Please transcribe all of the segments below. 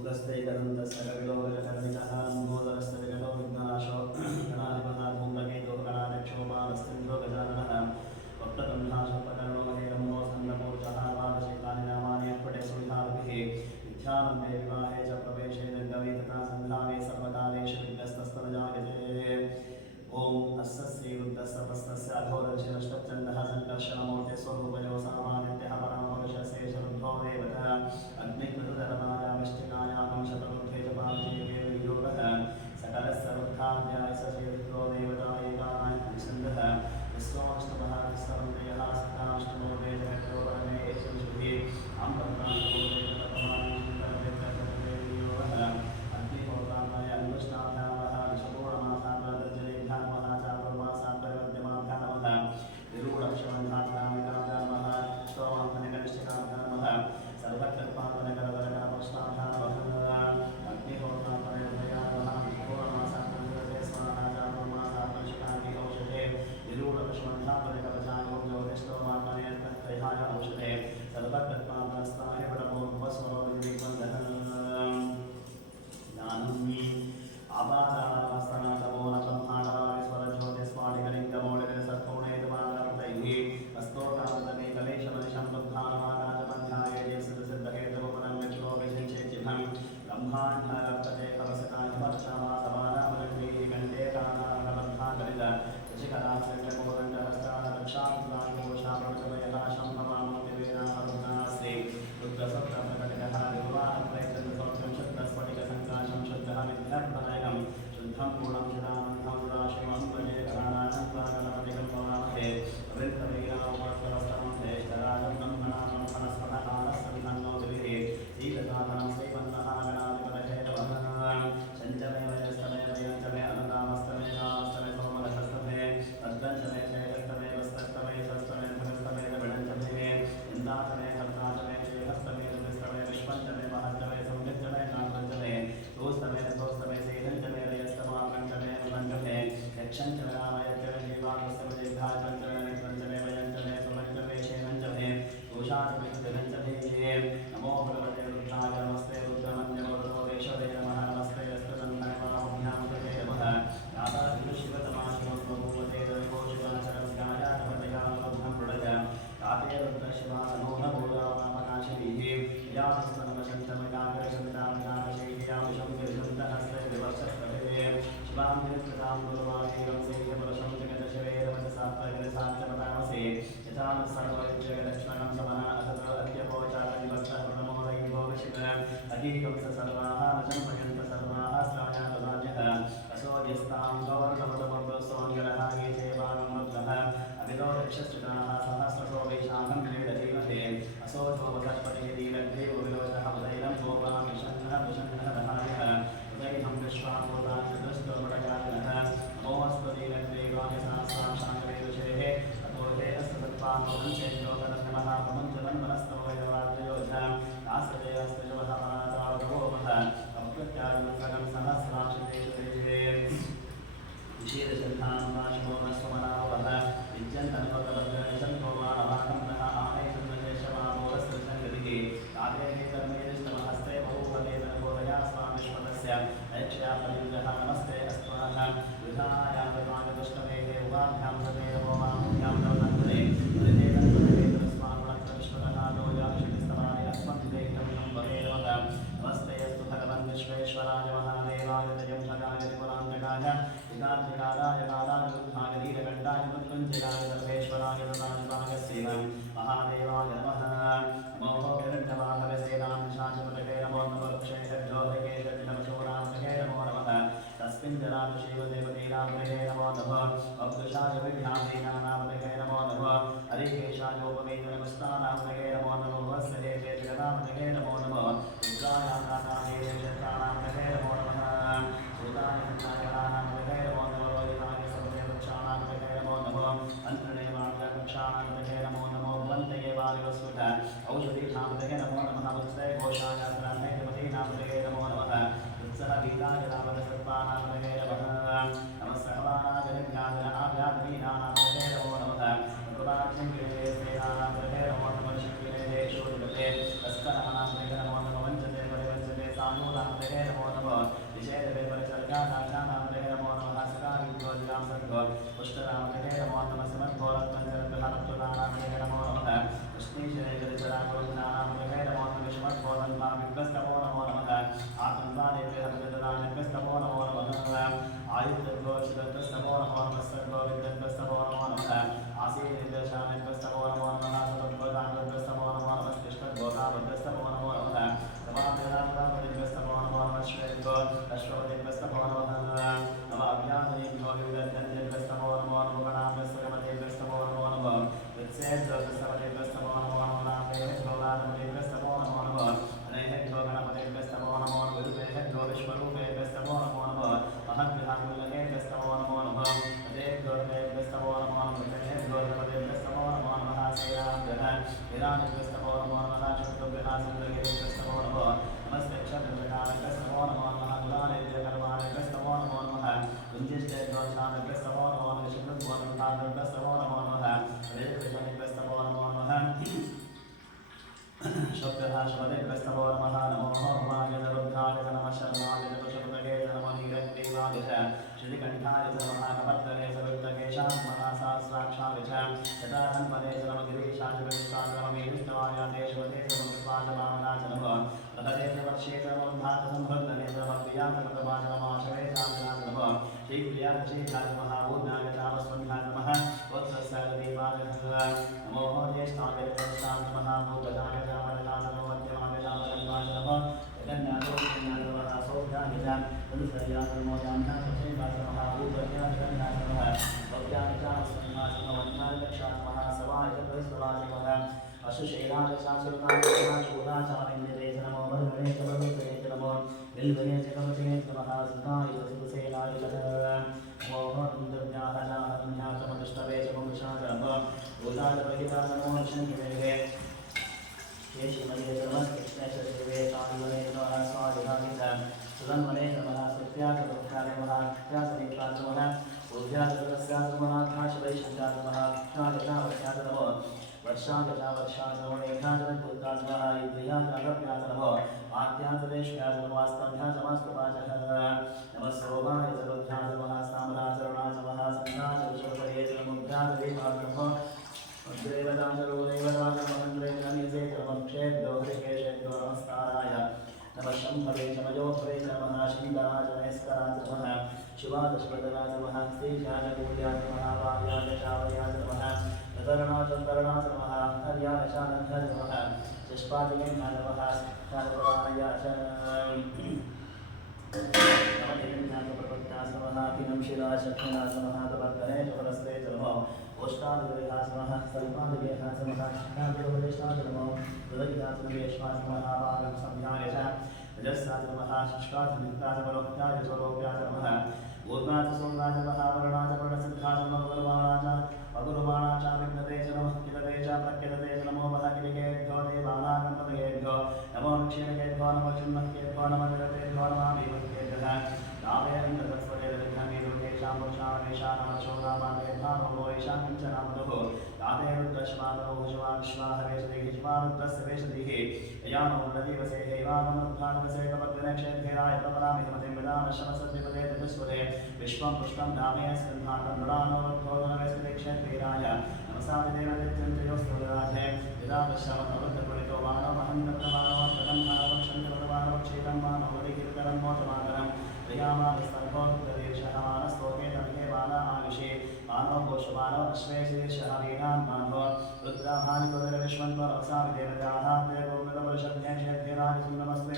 मुखस्थैकदन्तस्तकविलोकजकर्णिकः लम्बोदरस्तजगतो विघ्ननाशो गणाधिपः धूम्रकेतो गणाध्यक्षो बालस्त्रिन्द्रो गजाननः वक्रतुण्डाशोपकर्णो हेरम्बो स्कन्दपूर्जः पादशैलानि नामानि अर्पटे सुविधाभिः विद्यानन्दे विवाहे च प्रवेशे निर्गमे तथा सङ्ग्रामे सर्वकालेषु विघ्नस्तस्तनजायते ओम अस्य श्रीरुद्रस्य अघोरर्षिनष्टचन्दः सङ्कर्षणमूर्ते स्वरूपयो सामानित्यः परामर्शशेषरुद्धो देवतः अग्निकृतधर्मायामिष्टिकायां शतरुद्धे च पार्थिवे वियोगः सकलस्सरुद्धाध्याय सचेतृतो देवता एकानाय विसन्दः विश्वमष्टमः विश्वमन्त्रयः सताष्टमो वेदो परमे एकविंशतिः आम्रप्राणो वेदतपमानि चिन्तनवेत्रकर्ते वियोगः अग्निहोत्राय अनुष्णाभ्यामः विषपूर्णमासाद्रजलेभ्यामः चातुर्मासाद्रवद्यमाभ्यामः विरूढक्षमन्धात्नामिकाभ्यामः स्तोमात्मनिकनिष्ठिकाभ्यामः सर्वकल्पात्मनिकरवरकरपुष्पाभ्यामः अग्निहोत्रापरयोधयामः विषपूर्णमासाद्रजले स्वाहा चातुर्मासाद्रशिखानि औषधे विरूढक्षमन्धात्मनिकवचायो ज्योतिष्ठोमात्मनेत्रत्रयाय औषधे सर्वकल्पात्मनस्ताहि वडमोद्भस्वरोविधिबन्धः ज्ञानम् आपादानमस्तनातमो न ब्रह्माण्डवादिस्वरज्योतिस्वादिकलिङ्गमोडिकसत्पूर्णेतुमानर्तैः अस्तोकामतमेकलेशमनिशं बुद्धानवाकाजपन्थाये सिद्धसिद्धहेतुपदं विष्णोभिषिञ्चेत्यभं ब्रह्माण्डरप्तते कवसकाधिपक्षमासमानामलक्ष्मीः कण्ठे कानारबद्धाकलित शशिकलाश्चक्रमोदण्डहस्तानरक्षाकुलाशोषाप्रचमयः शम्भवामूर्तिवेदाहरुद्राश्री रुद्रसप्तप्रकटितः निर्वाहप्रैतन्यसौख्यं शुद्धस्फटिकसङ्काशं शुद्धः विद्याप्रदायकं शुद्धं पूर्णं शिरानन्दं राशिमं भजे गणानानन्दागणपतिं भवामहे वृत्तवीरावस्वरस्तमं ज्येष्ठराजं ब्रह्मणां फणस्फणकालस्सन्धन्नो दिभिः श्रीगजाननं श्रीमन्महागणाधिपतये नमः चञ्चमे वयस्तमे वयञ्चमे अनुदामस्तमे कामस्तमे सोमरसस्तमे अद्वञ्चमे चैहस्तमे वस्तस्तमे शस्तमे भगस्तमे विडञ्चमे इन्दाचमे हर्ताचमे चेहस्तमे दुस्तमे विश्वञ्चमे महञ्चमे संयुञ्चमे नागञ्चमे दोस्तमे दोस्तमे सेहञ्चमे रयस्तमापञ्चमे मुदञ्चमे यक्षञ्चमे रामयञ्चमे जीवागस्तमे जिह्वाचञ्चमे नित्रञ्चमे वयञ्चमे सुमञ्चमे शेमञ्चमे दोषाचमे सुगञ्चमे नमो भगवते रुद्राय नमस्ते रुद्रमन्यवरोदेशवे नमः नमस्ते अस्तुतन्नमोऽभ्यां कृते नमः नादादिशिवतमाशिवभूवते दर्भोशिवाचरस्यायागपतयामबद्धं मृडय काते रुद्रशिवासनो न भूतानामकाशिभिः यामस्तन्वशन्तमकाकर्षमितामकामशैल्यामुषं गिरिशन्तहस्ते विवर्षप्रभे शिवां गिरिकृतां दुर्वासीरं सेयपुरुषं जगदशवेरवचसात्वगिरिसाक्षपतामसे यथा न सर्वविजयलक्ष्मणं समः अद्यपोचारनिवर्तहृणमोदयिवो विशिव अहीकं स सर्वाः नशम्भयन्त सर्वाः स्रायातुराजः असोऽध्यस्तां गौर्णमदमब्दसोऽङ्गरः ये चैवानुमग्नः अभितो रक्षश्चिताः सहस्रशो वैशाखं क्रीडजीवते असोऽधोपकल्पतेदीरग्धे विलोचः उदैनं गोपां विषन्नः विषन्नः दहायः उदैनं विश्वाभूताञ्चतुष्टुर्मटकारिणः नमोऽस्त्वदीरग्धे वायसास्तां शाङ्करेदुषेः अतोहे अस्तदत्पामोदञ्चेन्द्रोकरन्यमः प्रमुञ्चलन्मनस्तवयवाद्रयोधः आश्रये अस्तयोः परातावधोमः अप्रत्यागमसनं सहस्राक्षितेषु देशे विशेषशन्तानुपाशिमोनस्वमनावः विद्यन्तनुपकलब्धनिशन्तोमानवाकम्नः आनयसन्नशेषमामोरस्त्रसङ्गतिः कादेहे कर्मेष्टमहस्ते बहुपदेतनबोधया स्वामिष्पदस्य ऐक्ष्या परियुजः नमस्ते अस्त्वाः युधायामृतागदुष्टमेः उपाभ्यां सदेव मामुभ्यां नवनन्दने परिदेतन्परिदेतस्वामुणत्रविश्वतनादोयाक्षिस्तवानि अस्मद्विदेहितं भवे नमः नमस्ते अस्तु भगवन् विश्वेश्वराय महादेवाय जयं भगाय त्रिपुरान्तकाय विकार्यकालाय कालाय नीलकण्ठाय मृत्युञ्जयाय सर्वेश्वराय तथाशिवाय सेवं महादेवाय नमः नमो हिरण्यवाहवे सेनांशाचपतये नमो नमोक्षेषज्योहये नमशोरामहे नमो नमः तस्मिन् जराभिषेकदेवतीनामहे नमो नमः अब्दुषाय विभ्यामेनानामहे नमो नमः हरिकेशायोपवेदनमस्तानामहे नमो नमः वत्सलेशे जगदामहे नमो नमः रुद्रायानामहे क्षेत्राणामहे नमो नमः सूदाय हन्नायनामहे नमो नमः लोहिताय सर्ववृक्षाणामहे नमो नमः अन्तर्णेवाक्षाणामहे नमो नमः वन्दये वारिवस्वत औषधीनामहे नमो नमः वत्सले घोषाय ब्राह्मणेमतीनामहे नमो नमः उत्सह गीताय नामः सर्वानामहे नमः नमः सहवानाय विज्ञान आव्याधीनानां नमो नमः आत्मदानेभ्यस्तमो नमो नमः आयुर्दत्तमो नमो नमः सर्वविद्यस्तमो नमो नमः आसीदेशानेभ्यस्तमो नमो नमः सर्वदानेभ्यस्तमो नमो नमः कृष्णगोदाभ्यस्तमो नमो नमः समाप्यदानपरिभ्यस्तमो नमो नमः श्वेतो अश्वपतिभ्यस्तमो नमः नमः अज्ञानेभ्यो विदग्धन्यभ्यस्तमो नमो नमः गणाभ्यस्तमतेभ्यस्तमो नमो नमः वत्सेभ्यस्तमतेभ्यस्तमो नमो नमः नामेभ्यो नमो नमः अनेभ्यो गणपतिभ्यस्तमो नमो नमः गुरुभ्यो विश्वरूपेभ्यस्तमो नमो नमः महद्विधानमुल्लकेभ्यस्तमो नमो नमः अदेभ्यो देभ्यस्तमो नमो नमः गणेभ्यो गणपतिभ्यस्तमो नमो नमः सेयाभ्यः विरानेभ्यस्तमो नमो नमः चतुर्भ्यः सुन्दरेभ्यस्तमो नमः नमस्ते क्षत्रभ्यस्तमो नमो नमः गुणानेभ्यो कर्मानेभ्यस्तमो नमो नमः कुञ्जिष्ठेभ्यो शानेभ्यस्तमो नमो नमः शिवभ्यो नमो नमः वेदभ्यस्तमो नमो नमः शब्दः शबदेभ्यस्तमो नमः नमो भवाय रुद्राय नमः शर्माय शब्दगे नमः नीरदेवाय श्रीकण्ठाय नमः कपत्तरे सरुद्रकेशाय नमः सहस्राक्षाय शताहन्मने नमः गिरीशाय विष्टाय नमः वीरष्टवाय देशवते नमः वामनाय नमः तदेवर्षे नमोद्धात संहृतने नमः प्रियाय नमः शवेशाय नमः श्रीप्रियाय नमः भूज्ञाय तामस्वन्धाय नमः वत्सस्यदेवाय नमो ज्येष्ठाय नमः भूतदाय सुधन्वने नमः सत्याय नमः त्यासनेत्राय नमः उद्यासरस्याय नमः काशवैशंकाय नमः कालिकावत्याय नमः वर्षाय नमः मेघाय नमः इन्द्रियाय नमः आद्यासदेशाय नमः स्तंभाय नमः नमः सोमाय रुद्राय नमः साम्राजरणाय नमः संघाय विश्वपदये नमः देवाय नमः देवताय महेन्द्रेन्द्रनिजे नमः क्षेत्रो हरिकेशेभ्यो नमस्काराय नमः शंभवे नमयोभवे नमः शिंगाय नमस्काराय नमः शिवादशवदनाय नमः श्रीशाय पूज्याय नमः वायाय शावयाय नमः ततरणाय नमः हर्याय शानन्दाय नमः पुष्पादिने नमः कालपराय नमः किनं शिराय शक्तिनाय नमः तवर्तने चपरस्ते नमः ओष्टादिवेहाय नमः सर्वादिवेहाय नमः शिखादिवेशाय नमः हृदयात्मवेश्वाय नमः वागं संध्याय च रजस्साय नमः शिष्टादिमित्राय वरोक्ताय स्वरूप्याय नमः ऊर्ध्वाय सोमराय नमः वर्णाय वर्णसिद्धाय नमः गुरुमाणाय अगुरुमाणाय विघ्नते च नमः किलते च प्रकृते च नमो महगिरिकेभ्यो देवानागणपतयेभ्यो नमो क्षीणकेभ्यो नमो चिन्मकेभ्यो नमो निरतेभ्यो नमः भीमकेभ्यः नामयन्द्रस्वरेदविघ्नमे दुर्गेशां पुरुषामेषां नमशोनामादेभ्यो नमो येषां किञ्चनामनुः तातेरुद्रश्मादो विश्वाहरेशदिहिश्वारुद्रस्य वेशदिः यानो नदीवसे हैवानमनुद्धानवसे कपद्विनक्षेभ्यराय प्रपरामि समतिं विदानशमसद्विपदे चतुस्वरे विश्वं पुष्पं नामे स्कन्धानं मृडानोद्भोगनवेस्पतिक्षेभ्यराय नमसाविदेवदित्यन्तयोस्तुराधे विदादशमनवृद्धपुरितो वानमहन्तप्रमाणो तदन्नावक्षन्तपदमानवक्षेतं मानवरिकिरतरं मोचमातरं प्रियामानस्तर्भोत्तरेशः मानस्तोके तर्के मानामाविषे मानो घोषमानो अश्वेशेषः वीणान् मानो रुद्राभानिपदरविश्वन्वरसाविदेवताहादेवोमितपरिषद्भ्येषेभ्यराजसुन्नमस्ते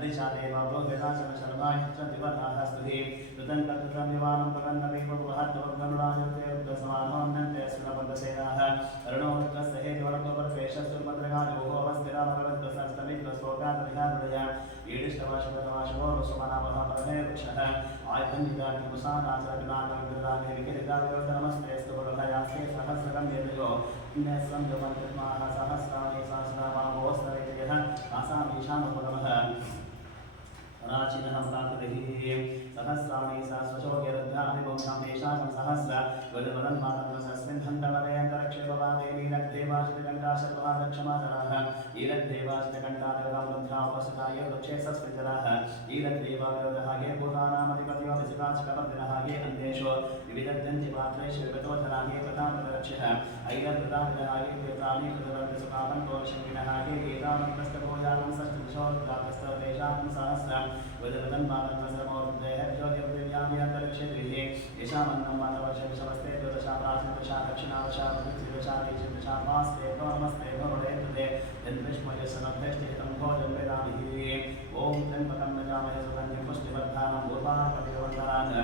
अधिशादेवो वेदाचन शर्माय च दिवताः स्तुति ऋतन्तकृतं विमानं प्रपन्नमेव महत्त्वगणुराजते रुद्रसमानोन्नन्ते सुरपदसेनाः अरुणोरुद्रस्य हेतिवरङ्गपरफेशस्वल्पद्रगायोगोवस्तिरामगरद्रसस्तमित्रस्लोकातविहारुदय ईडिष्टवाशवतवाशवो रुसुमनामः परमेरुक्षः आयुधन्विदाग्निमुसानाचरविदागविदागे विकिरिदाविरोधनमस्ते स्तुवलभयास्ते सहस्रकं वेदयो इन्नेस्वं योमन्त्रिमाः सहस्राणि सहस्रामावोस्तरेतयः आसामीशानुपदमः राचिनः प्राकृतिः सहस्राणि सहस्रशोग्यरुद्राभिभुक्तं तेषां सहस्र वदवदन्मानन्दस्मिन् हन्तमदयन्तरक्षेपवादे नीलग्देवाशितकण्ठाशर्वः दक्षमाचराः नीलग्देवाशितकण्ठादेवतां वसुधाय वृक्षे सस्मितरः ईलग्रीवाविरोधः ये भूतानामधिपतियो विसिकाचकवर्धिनः ये अन्येषु विविधद्यन्ति पात्रेषु विगतोधनः ये प्रतापदरक्षः ऐलकृताविदः ये कृतवर्तिसुकामन्तोषिणिनः ये गीतामन्तस्तभोजानं षष्ठदिशोद्गातस्तदेशानं सहस्रं वदरतं पादन्तसमोर्देह ज्योतिर्दिव्यान्यन्तरिक्षेभिः येषामन्नं मातवर्षविषमस्ते द्वादशा प्राचीनदशा दक्षिणादशा पृथ्वीदशा दीर्घदशा पास्ते नमस्ते भवरे कृते यन्विष्मयसनभ्यष्टिहितं भोजं वेदामिः ॐ त्र्यम्बकं यजामहे सुगन्धिं पुष्टिवर्धनं उर्वारुकविवर्धनान्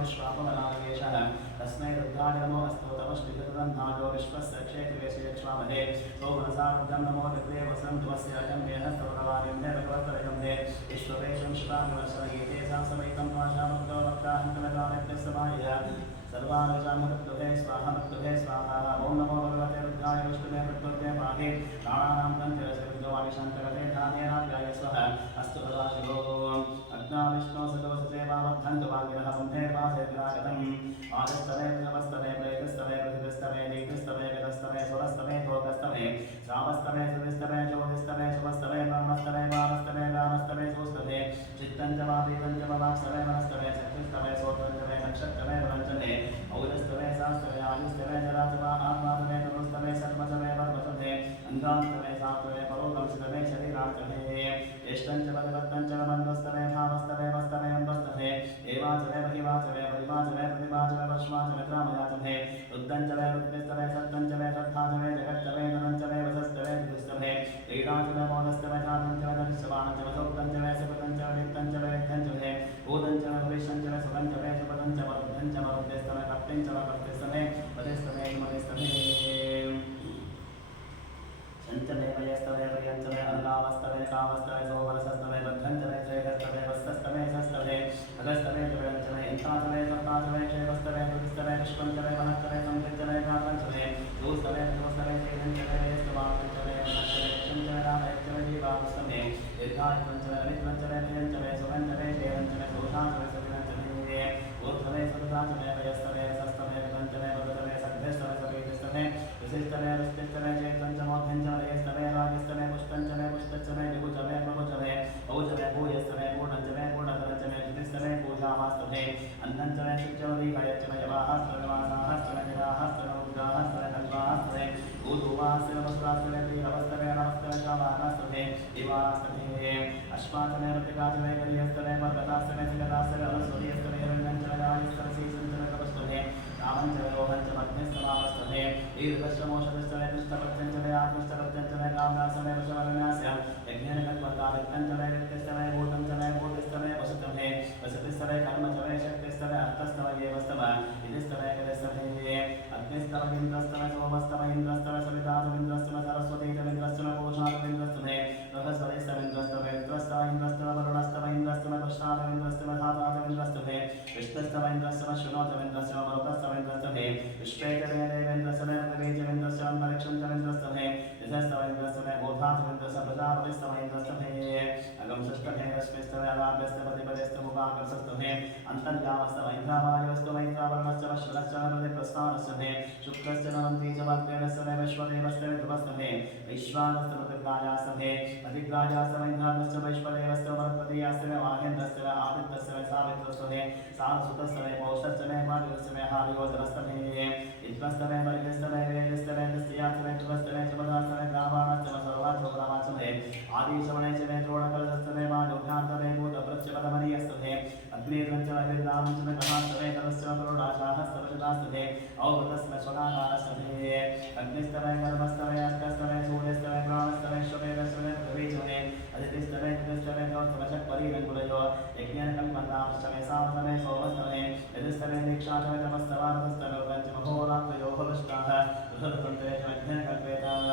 विश्वापमनागेशः तस्मै रुद्राय नमो अस्तु तपस्विकृतन्नाजो विश्वस्य क्षेत्रेशयक्ष्वामहे सोमनसारुद्धं नमो निर्देवसं त्वस्य अयं देहस्तवभवानिं देवकवर्तरयं दे विश्ववेशं शिवामिवर्षणगीतेषां समेतं पाशामुक्तवक्ताहन्तनकालज्ञसमायः सर्वानुजामृत्युहे स्वाहा ॐ नमो भगवते रुद्राय विष्णुवे प्रत्युते पाहि प्राणानां तञ्चरसरुद्रवादिशान्तकते धानेनाप्याय स्वः अस्तु सदाशिवो अग्ना विष्णो सदोषसेवावर्धन्तु वागिनः पुंहे वासेन्द्रागतम् आदस्तवे नमस्तवे प्रेतस्तवे प्रतिस्तवे दीकृस्तवे गतस्तवे सुरस्तवे भोगस्तवे श्रावस्तवे सुदिस्तवे ज्योतिस्तवे शुभस्तवे ब्रह्मस्तवे वामस्तवे गामस्तवे सुस्तवे चित्तं च वापीतं च मवाक्स्तवे मनस्तवे शक्तिस्तवे सोत्रञ्चवे नक्षत्रवे वरञ्चने औरस्तवे शास्त्रवे आयुस्तवे जरातवा आत्मातवे तनुस्तवे सर्वसवे वर्वसवे अंगान्तवे सात्ववे परोगंसतवे शरीरान्तवे यष्टञ्च पदवत्तञ्च बन्धस्तवे भावस्तवे वस्तवे अम्बस्तवे एवाचवे महिवाचवे परिवाचवे प्रतिवाचवे वर्ष्वाचवे ग्रामयाचवे रुद्धञ्चवे रुद्धिस्तवे सत्तञ्चवे सत्ताचवे जगच्चवे धनञ्चवे वसस्तवे दुस्तवे क्रीडाचवे मोदस्तवे धातञ्चवे धनिष्यवानञ्चवे सौक्तञ्चवे सुपतञ्चवे नित्यञ्चवे विद्धञ्चवे भूतञ्चवे भविष्यञ्चवे सुपञ्चवे सुपतञ्चवे रुद्धञ्चवे रुद्धिस्तवे कप्तिञ्चवे कप्तिस्तवे पतिस्तवे मतिस्तवे चंचले वयस्तवे वयंचले अनलावस्तवे कावस्तवे सोवरसस्तवे बद्धंचले श्रेयस्तवे वस्तस्तवे सस्तवे अगस्तवे जवंचले इंताचले सत्ताचले क्षेवस्तवे दुस्तवे विश्वंचले महत्तवे संविच्चले काकंचले दूस्तवे दोस्तवे चेतंचले स्तवांचले मनच्चले चंचले रामयच्चले जीवावस्तवे दीर्घायतंचले अनित्रंचले प्रियंचले सुगंचले देवंचले दोषांचले सविरंचले ऊर्ध्वले सदताचले वयस्तवे सस्तवे विदंचले वदतवे सद्भ्यस्तवे सवेदस्तवे विशिष्टवे रुष्टिस्तवे चेतंचमोद्धंचले स्तवे रागस्तवे पुष्टंचले पुष्टचवे विभुचवे प्रभुचवे औचवे भूयस्तवे पूर्णंचवे पूर्णधरंचवे जुतिस्तवे पूजामास्तवे अन्नंचवे शुच्चवदी भयच्चवे यवाहास्तवे वासाहास्तवे निराहास्तवे उद्गाहास्तवे तल्वाहास्तवे ऊर्ध्वास्तवे वस्त्रास्तवे तीरवस्तवे नवस्तवे शावाहास्तवे दिवास्तवे अश्वास्तवे रतिकाचवे गलियस्तवे पर्वतास्तवे सिगतास्तवे अलस्वरीयस्तवे हिरण्यंचवे रायस्तवे सीसंचवे तपस्तवे रामंचवे रोहंचवे मध्यस्थवावस्तवे दीर्घश्रमोषधस्तवे दुष्टपत्यंचवे आत्मष्टपत्यंचवे काम्यास्तवे वशवरण्यास्य यज्ञेन कल्पता वित्तंचवे वित्तिस्तवे भूतंचवे भूतिस्तवे वसुतवे वसतिस्तवे कर्मचवे शक्तिस्तवे अर्थस्तवे येवस्तव इदिस्तवे गदिस्तवे अग्निस्तवे इन्द्रस्तवे सोमस्तवे इन्द्रस्तवे सवितातविन्द्रस्तवे सरस्वतीतविन्द्रस्तवे पूषातविन्द्रस्तवे बृहस्पतिस्तविन्द्रस्तवे रुद्रस्तवे इन्द्रस्तवे वरुणस्तवे इन्द्रस्तवे कृष्णातविन्द्रस्तवे धातातविन्द्रस्तवे विष्णुस्तवे इन्द्रस्तवे शुनोतविन्द्रस्तवे मरुतस्तवे इन्द्रस्तवे विश्वेतवे देवेन्द्रस्तवे पृथ्वीचवेन्द्रस्तवे अंतरिक्षंचवेन्द्रस्तवे यशस्तवेन्द्रस्तवे बोधातवेन्द्रस्तवे प्रजापतिस्तवे इन्द्रस्तवे अगमसस्तवे रश्मिस्तवे अलाभ्यस्तवे प्रतिपदेस्तवे मुखाकर्षस्तवे अंतर्यामस्तवे इंद्रावायुस्तवे इंद्रावरुणस्तवे श्वरस्तवे प्रतिप्रस्थानस्तवे शुक्रश्च नवन्ती च भक्तेरस्तवे विश्वदेवस्तवे ध्रुवस्तवे विश्वानस्तवे प्रतिग्राजास्तवे अधिग्राजास्तवे इंद्रानस्तवे विश्वदेवस्तवे बृहस्पतियास्तवे माहेन्द्रस्तवे आदित्यस्तवे सावित्रस्तवे सारस्वतस्तवे पौषस्तवे मार्गस्तवे हारियोधरस्तवे इन्द्रस्तवे बलिस्तवे वेदस्तवे दस्यास्तवे ध्रुवस्तवे चपदास्तवे ग्रामाणस्तवे सर्वात्मग्रामास्तवे आदिशवनेस्तवे द्रोणकलशस्तवे मानोघान्तवे भूतभृत्यपदमनीयस्तवे अग्निद्रञ्चवे विद्रामञ्चवे कहास्तवे तदस्तवे करुणाशाहस्तवे शतास्तवे औभृतस्तवे स्वगाकारस्तवे अग्निस्तवे कर्मस्तवे अर्कस्तवे सूर्यस्तवे प्राणस्तवे श्वमेधस्तवे पृथ्वीचवे अदितिस्तवे दितिस्तवे गौतमः शक्परीरङ्कुलयो यज्ञेन कल्पन्तामस्तवे सामस्तवे सोमस्तवे यदिस्तवे दीक्षास्तवे तपस्तवारतस्तवे उदञ्चमहोरात्रयोः विष्टाः ऋषभतन्त्रे यज्ञेन कल्पेताः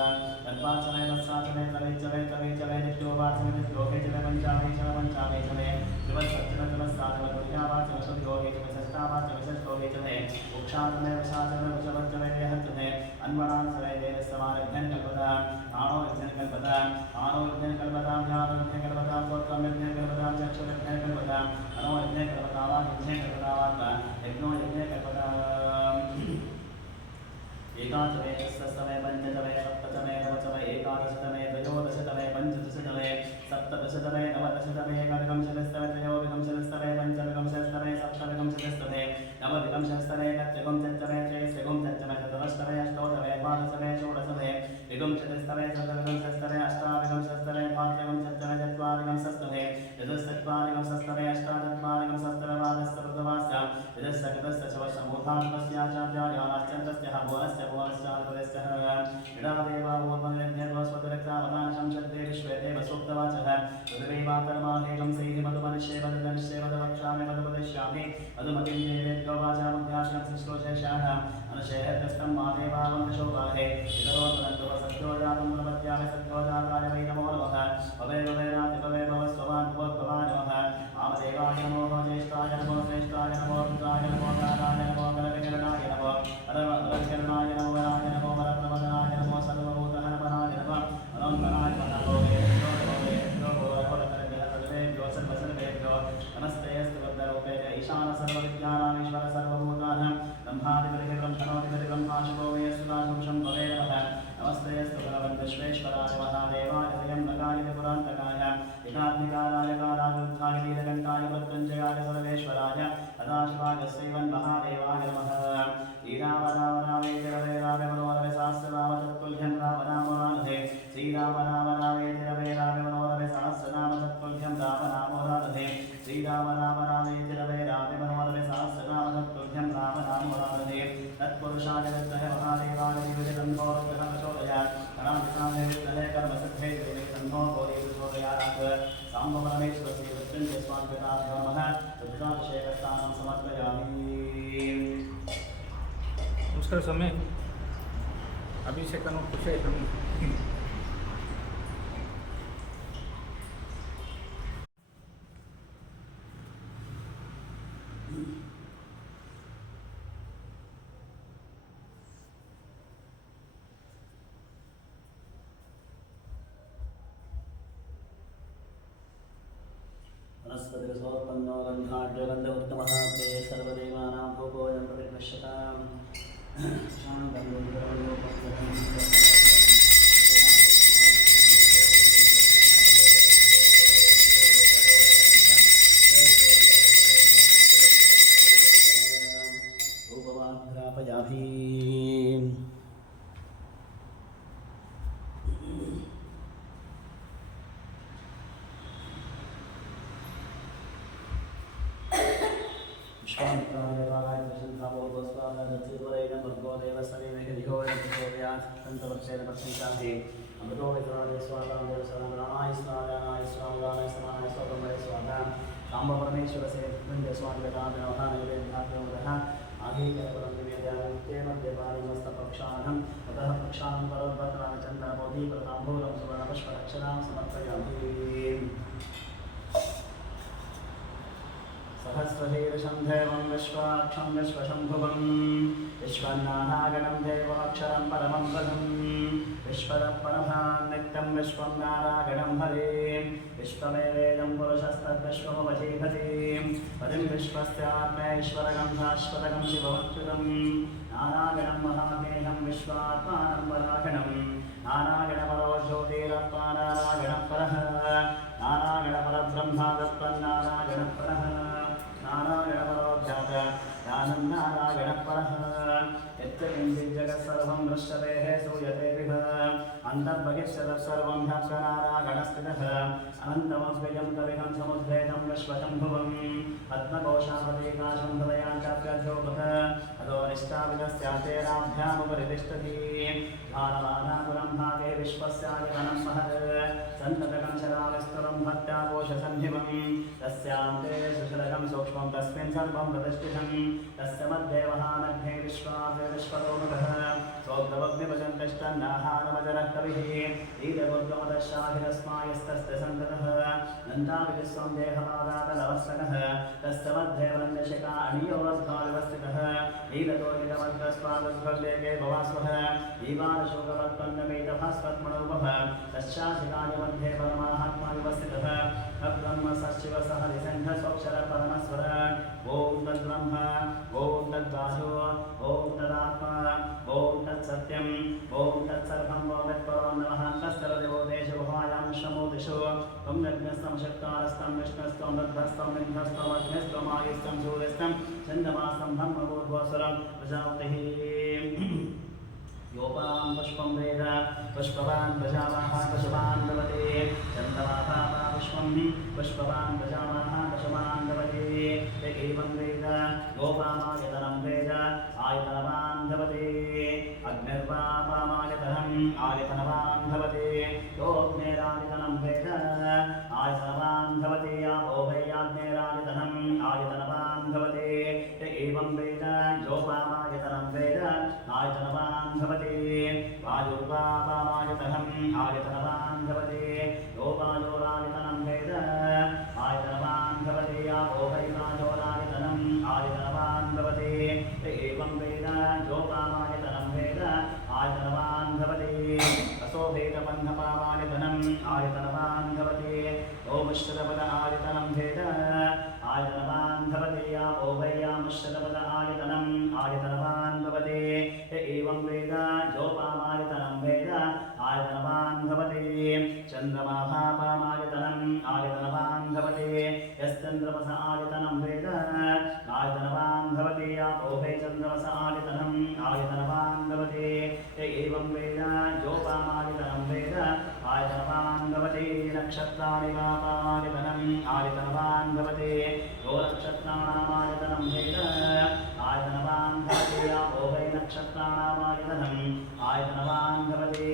तद्वाचवे वत्साचवे तवेचवे तवेचवे नित्योवाचवे नित्योहेचवे पञ्चामेचवे पञ्चामेचवे त्रिवत्सच्चवे त्रिवत्साचवे तुर्यावाचवे शुद्धोहेचवे षष्ठावाचवे षष्ठोहेचवे उक्षाचवे वशाचवे वृषभच्चवे देहच्चवे अन्वणाचवे देवस्तवारभ्यं कल्पता आनो यज्ञेन कल्पता आनो यज्ञेन कल्पता ज्ञानो यज्ञेन कल्पता स्वत्रं यज्ञेन कल्पता चक्षुः यज्ञेन कल्पता अनो यज्ञेन कल्पता वा यज्ञेन कल्पता वा यज्ञो यज्ञेन कल्पता एकाचवे षष्ठवे पञ्चचवे सप्तचवे विगुंशतिस्तमे चतुर्विंशस्तमे अष्टाविंशस्तमे द्वाविंशस्तमे चत्वारिंशस्तमे चतुश्चत्वारिंशस्तमे अष्टाचत्वारिंशस्तमे वादस्तप्रथमास्य यदस्तकृतस्य शवसमूधात्मस्याचार्यायानाच्यन्तस्य भुवनस्य भुवनश्चाल्पदस्य इडादेवावोत्मनिर्भस्वतरक्तावतानशं शब्दे विश्वे देव सूक्तवाचः पृथिवी मातर्माहेकं श्रीः मधुमनिष्ये मधुधनिष्ये मधुवक्ष्यामि मधुपदिष्यामि मधुमतिं देवेभ्यो वाचामुद्याशं शिश्लोशेषाः अनुशेहस्तं मादेवावन्तशोभाहे इतरोत्तरन्तु सत्यो जातं प्रपद्यामि सत्यो जाताय वै नमो नमः भवे भवेराति भवे भवस्वमान् भवद्भवाय नमः आमदेवाय नमो ज्येष्ठाय नमो श्रेष्ठाय नमो रुद्राय नमो कालाय नमो कलविकरणाय नमो अरवरकरणाय नमो वराय नमो वरप्रमदनाय नमो सर्वभूतहरपराय नमः अनन्तराय नमो नमस्ते अस्तु वरदरूपेण ईशान सर्वविद्यानामीश्वर सर्वभूतानां ब्रह्मादिपतिः ब्रह्मणोऽधिपति ब्रह्माशुभो वयस्सुदाशुभं भवे नमः नमस्ते अस्तु भगवन् विश्वेश्वराय महादेवाय त्र्यम्बकाय त्रिपुरान्तकाय एकात्मिकाराय कालारुद्धाय नीलकण्ठाय मृत्युञ्जयाय सर्वेश्वराय सदाशिवाय श्रीमन् महादेवाय नमः श्रीरामरामरामेति रवे रामे मनोरमे सहस्रनाम तत्तुल्यं रामनामोराधे श्रीरामरामरामेति रवे रामे मनोरमे सहस्रनाम तत्तुल्यं रामनामोराधे श्रीराम राम रामेति रवे रामे मनोरमे सहस्रनाम तत्तुल्यं रामनामोराधे तत्पुरुषाय विद्महे महादेवाय धीमहि तन्नो रुद्रः प्रचोदयात् गणाधिपाते विद्महे कर्मसिद्धे देवी तन्नो गौरी प्रचोदयात् साम्ब परमेश्वर श्री मृत्युञ्जय स्वामी पिताभ्यो नमः रुद्राभिषेकस्नानं समर्पयामि। नमस्कार स्वामी ಅಭಿಷೇಕನೂ ಖುಷಿ ಆಯ್ತು ನಮಗೆ. वनस्पतिरसोत्पन्नो गन्धाढ्यगन्ध उत्तमः ते सर्वदेवानां भोगोऽयं प्रतिपश्यताम् शान्तं रूपमाघ्रापयामि। विश्वामित्राय प्रसिद्धावोस्वादतीवरेण भर्गो देवस्तमेव धियोर्यात् तन्तवर्षेण प्रसिद्धान्ते अमृतो विद्रादे स्वादां देवसनाय स्वादानाय स्वादानाय समानाय स्वतमय स्वादा साम्ब परमेश्वरसे वृन्दे स्वादिगतां नवहानैवेद्याभ्योदः आधीकरपरं निवेद्यान्ते मध्यपारिमस्तपक्षाणं ततः पक्षाणं परोद्भक्तान् चन्द्रबोधिप्रताम्बूलं सुवर्णपुष्परक्षणां समर्पयामि। सहस्रशीर्षं देवं विश्वाक्षं विश्वशम्भुवं विश्वनानागणं देवाक्षरं परमं पदं विश्वदर्पणभां नित्यं विश्वं नारागणं हरे विश्वमेवेदं पुरुषस्तद्विश्वमुपजीवति पदिं विश्वस्यात्मैश्वरगं शाश्वतगं शिवमच्युतं नारागणं महादेहं विश्वात्मानं परागणं नारागणपरो ज्योतिरप्पा नारागणः परः नारागणपरब्रह्मा दत्तन्नारागणः परः नारायणपरोऽध्यात ज्ञानं नारायणः परः यत्किञ्चित् जगत् सर्वं दृश्यते सूयते विभ अन्तर्बहिश्चतः सर्वं ह्यक्षरारागणस्थितः अनन्तमद्वयं कविहं समुद्रेतं विश्वशम्भुवं पद्मकोशापदेकाशं हृदयाञ्चाप्यध्योपः अतो निष्ठाविदस्याचेराभ्यामुपरि तिष्ठति भारमानापुरं भागे विश्वस्यादिवनं महत् सन्ततकं शराविस्तरं भक्त्या कोशसन्निभं तस्यान्ते सुशरकं सूक्ष्मं तस्मिन् सर्वं प्रतिष्ठितं तस्य मध्ये महानघ्ने विश्वासे विश्वतोमुखः सोऽग्रवग्निभजन्तिष्ठन्नाहारमजरः कविः ईदगुर्गमदशाहिरस्मायस्तस्य सन्ततः नन्दाविश्वं देहमादातलवस्सनः तस्य मध्ये वन्यशिखा अणीयोऽर्धाविवस्थितः ईदतो इदमग्रस्वादुर्भल्लेके भवास्वः ईवानशोकवत्पन्नमेतभास्वत्मणोपभ तस्याशिखाय मध्ये परमात्मा विवस्थितः तद्ब्रह्म सशिवसः निसङ्घस्वक्षरः परमस्वर ॐ तद्ब्रह्म ॐ तद्वासु ॐ तदात्मा ॐ तत्सत्यम् ॐ तत्सर्वं ॐ तत्परो नमः तत्सर्वदेवो देशगुहायां शमोदिषु त्वं यज्ञस्तं शक्तारस्तं विष्णुस्तं रद्धस्तं इन्द्रस्तं अग्निस्तं आयुस्तं सूर्यस्तं चन्द्रमास्तं ब्रह्मभूर्भुवस्वरं प्रजापतिः गोपां पुष्पं वेद पुष्पवान् प्रजावाः पशुमान् दवते चन्द्रमाभा पुष्पं पुष्पवान् प्रजावाः पशुमान् दवते एवं वेद गोपामायतनं वेद आयतनवान् दवते अग्निर्वापामायतनम् आयतनवान् भवते योऽग्नेरायतनं वेद आयतनवान् भवते आपो वै अग्नेरायतनम् आयतनवान् भवते एवं वेद योपामायतनं वेद आयतनवान् भवते वायुर्वापामायतनम् आयतनवान् भवते योपायोरायतनं वेद आयतनवान् भवते आपो वै वायोरायतनम् आयतनवान् भवते एवं वेद योपामायतनं वेद आयतनवान् भवते असो वेदबन्धपामायतनम् आयतनवान् भवते ओमश्चदपद आयतनं वेद आयतनवान् भवते आपो वै यामश्चदपद आयतनम् आयतनवान् भवते एवं वेद योपामायतनं वेद आयतनवान् भवते चन्द्रमाभापामायतनम् आयतनवान् भवते यश्चन्द्रमस आयतनं वेद आयतनवान् भवते आपो वै चन्द्रमस आयतनम् आयतनवान् भवते एवं वेद योपामायतनं वेद आयतनवान् भवते नक्षत्राणि वापामायतनम् आयतनवान् भवते यो नक्षत्राणामायतनं वेद आयतनवान् भवते आपो वै नक्षत्राणामायतनम् आयतनवान् भवते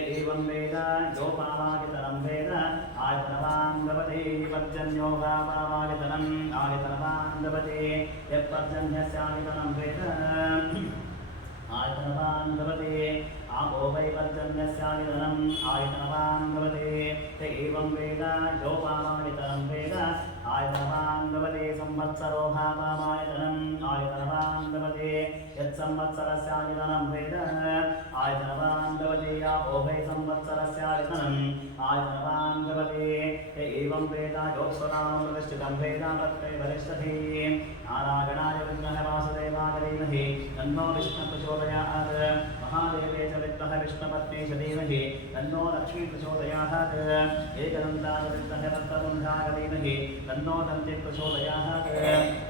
एवं वेद योपामायतनं वेद आयतनवान् भवते पर्जन्यो वापामायतनम् आयतनवान् भवते यत्पर्जन्यस्यायतनं वेद आयतनवान् भवते आपो वै पर्जन्यस्यायतनम् आयतनवान् भवते एवं वेद योपामायतनं वेद आयतनवान् भवते संवत्सरो भापामायतनम् आयतनवान् भवते यत्संवत्सरस्यायतनं वेद आयतनवान् भवते आपो वै संवत्सरस्यायतनम् आयतनवान् भवते एवं वेद योत्सरानुप्रतिष्ठितं वेद तत्ते वरिष्ठते नारायणाय विद्महे वासुदेवाय धीमहि तन्नो विष्णुः प्रचोदयात् महादेवे च विद्महे विष्णुपत्नी च धीमहि तन्नो लक्ष्मी प्रचोदयात् एकदन्ताय विद्महे वक्रतुण्डाय धीमहि तन्नो दन्ती प्रचोदयात्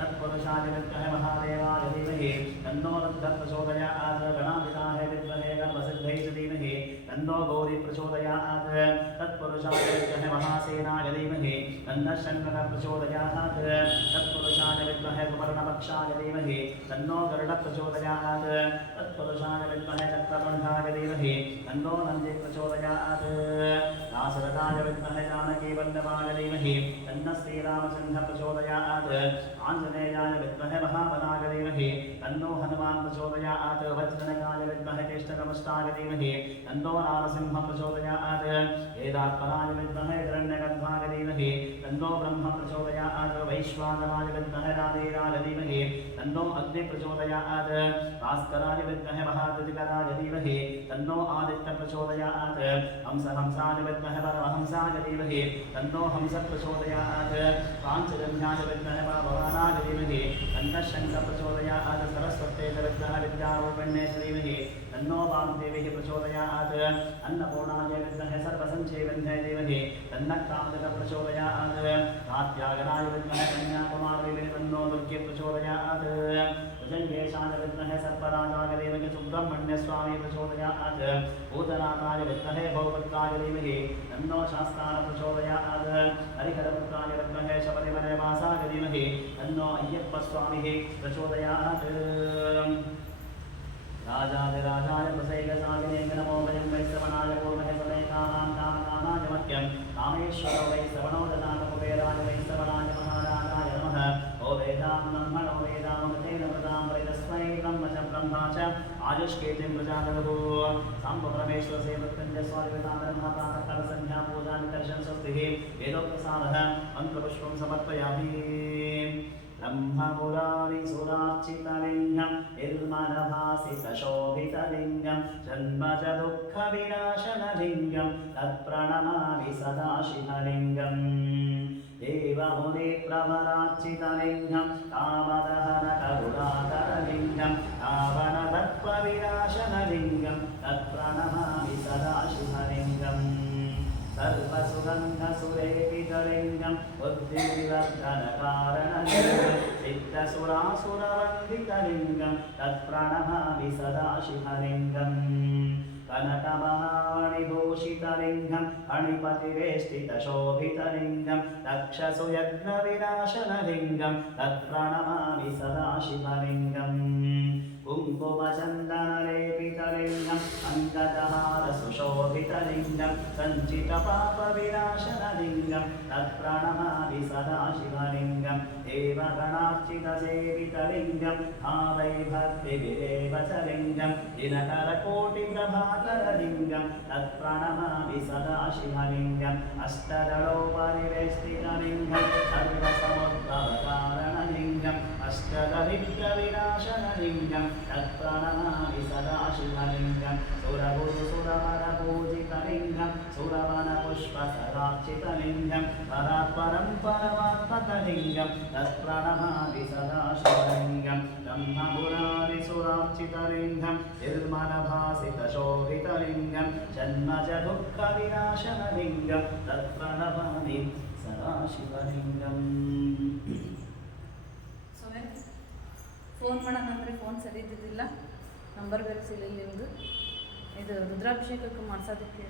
तत्पुरुषाय विद्महे महादेवाय धीमहि तन्नो रुद्रः प्रचोदयात् गणाधिकाय विद्महे कर्मसिद्ध्यै च धीमहि तन्नो गौरी प्रचोदयात् तत्पुरुषाय विद्महे महासेनाय धीमहि तन्नः शङ्करः प्रचोदयात् तत्पुरुषाय विद्महे सुवर्णपक्षाय धीमहि तन्नो गरुडः प्रचोदयात् तत्पुरुषाय विद्महे चक्रतुण्डाय धीमहि तन्नो नन्दी प्रचोदयात् नासरदाय विद्महे जानकीवल्लभाय धीमहि तन्नः श्रीरामचन्द्रः प्रचोदयात् आञ्जनेयाय विद्महे महाबलाय धीमहि तन्नो हनुमान् प्रचोदयात् वज्रनकाय विद्महे ज्येष्ठकमष्टाय धीमहि तन्नो नारसिंहः प्रचोदयात् वेदात्मनाय विद्महे हिरण्यगर्भाय धीमहि तन्नो ब्रह्म प्रचोदयात् वैश्वानराय विद्महे राधेराय धीमहि तन्नो अग्नि प्रचोदयात् भास्कराय विद्महे महाद्युतिकराय धीमहि तन्नो आदित्य प्रचोदयात् हंसाय विद्महे परमहंसाय धीमहि तन्नो हंस प्रचोदयात् पाञ्चजन्याय विद्महे भगवानाय धीमहि तन्नः शङ्खः प्रचोदयात् सरस्वत्यै च विद्महे विद्यारूपिण्यै च धीमहि तन्नो वाग्देवी प्रचोदयात् अन्नपूर्णाय विद्महे सर्वसञ्जीवन्यै धीमहि तन्नः कामदकः प्रचोदयात् कात्यायनाय विद्महे कन्याकुमारी तन्नो दुर्गे प्रचोदयात् भुजङ्गेशाय विद्महे सर्पराजाय धीमहि सुब्रह्मण्यस्वामी प्रचोदयात् भूतनाथाय विद्महे भौभद्राय धीमहि तन्नो शास्तार प्रचोदयात् हरिहरपुत्राय विद्महे शबरिमलवासाय धीमहि तन्नो अय्यप्पस्वामिः प्रचोदयात् राजाधिराजाय प्रसैकसामिने नमो वयं वै श्रवणाय पूर्वहे सदे कामां कामकानाय मह्यं कामेश्वरो वै श्रवणो ददात कुबेराय वै श्रवणाय महाराजाय नमः ओ वेदां ब्रह्मणो वेदामृतेन मृतां वै तस्मै ब्रह्म च ब्रह्मा च आयुष्केतिं प्रजादनुः साम्बपरमेश्वरसे मृत्युञ्जय स्वादिवेदान्तमहाप्रातःकालसन्ध्या पूजानिकर्षन् स्वस्तिः वेदोक्तसारः मन्त्रपुष्पं समर्पयामि ब्रह्ममुरारिसुरार्चितलिङ्गं निर्मलभासितशोभितलिङ्गं जन्मज दुःखविनाशनलिङ्गं तत्प्रणमामि सदा शिवलिङ्गम् देवमुनिप्रवरार्चितलिङ्गं कामदहनकरुणाकरलिङ्गं पावनतत्त्वविनाशनलिङ्गं तत्प्रणमामि सदा शिवलिङ्गम् सर्वसुगन्धसुरेपितलिङ्गं बुद्धिविवर्धनकारणलिङ्गं चित्तसुरासुरवन्दितलिङ्गं तत्प्रणमामि सदा शिवलिङ्गम् कनकमहामणिभूषितलिङ्गं अणिपतिवेष्टितशोभितलिङ्गं तक्षसुयज्ञविनाशनलिङ्गं तत्प्रणमामि सदा शिवलिङ्गम् कुङ्कुमचन्दनलेपितलिङ्गम् अङ्गदहारसुशोभितलिङ्गं सञ्चितपापविनाशनलिङ्गं तत्प्रणमामि सदा शिवलिङ्गं देवगणार्चितसेवितलिङ्गं भावै भक्तिभिरेव च लिङ्गं दिनकरकोटिप्रभाकरलिङ्गं तत्प्रणमामि सदा शिवलिङ्गम् अष्टदलोपरिवेष्टितलिङ्गं सर्वसमुद्भवकारणलिङ्गम् अष्टदरिद्रविनाशनलिङ्गं तत्प्रणमामि सदा शिवलिङ्गं सुरगुरुसुरवरपूजितलिङ्गं सुरवनपुष्पसरार्चितलिङ्गं परात्परं परमात्मकलिङ्गं तत्प्रणमामि सदा शिवलिङ्गं ब्रह्मपुरारिसुरार्चितलिङ्गं निर्मलभासितशोभितलिङ्गं जन्मजदुःखविनाशनलिङ्गं तत्प्रणमामि सदा शिवलिङ्गम् ಫೋನ್ ಮಾಡೋಣಂದರೆ ಫೋನ್ ಸರಿ ಇದ್ದಿದ್ದಿಲ್ಲ, ನಂಬರ್ ಬೇರೆ ಸಿಗಲಿಲ್ಲ ನಿಮ್ಮದು. ಇದು ರುದ್ರಾಭಿಷೇಕಕ್ಕೆ ಮಾಡ್ಸೋದಕ್ಕೆ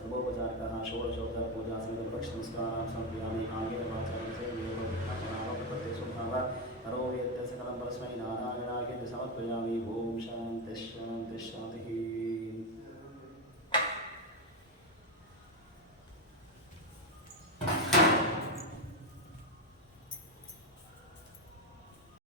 सर्वोपचारकः षोडशोत्तर पूजा संस्कार समर्पयामि।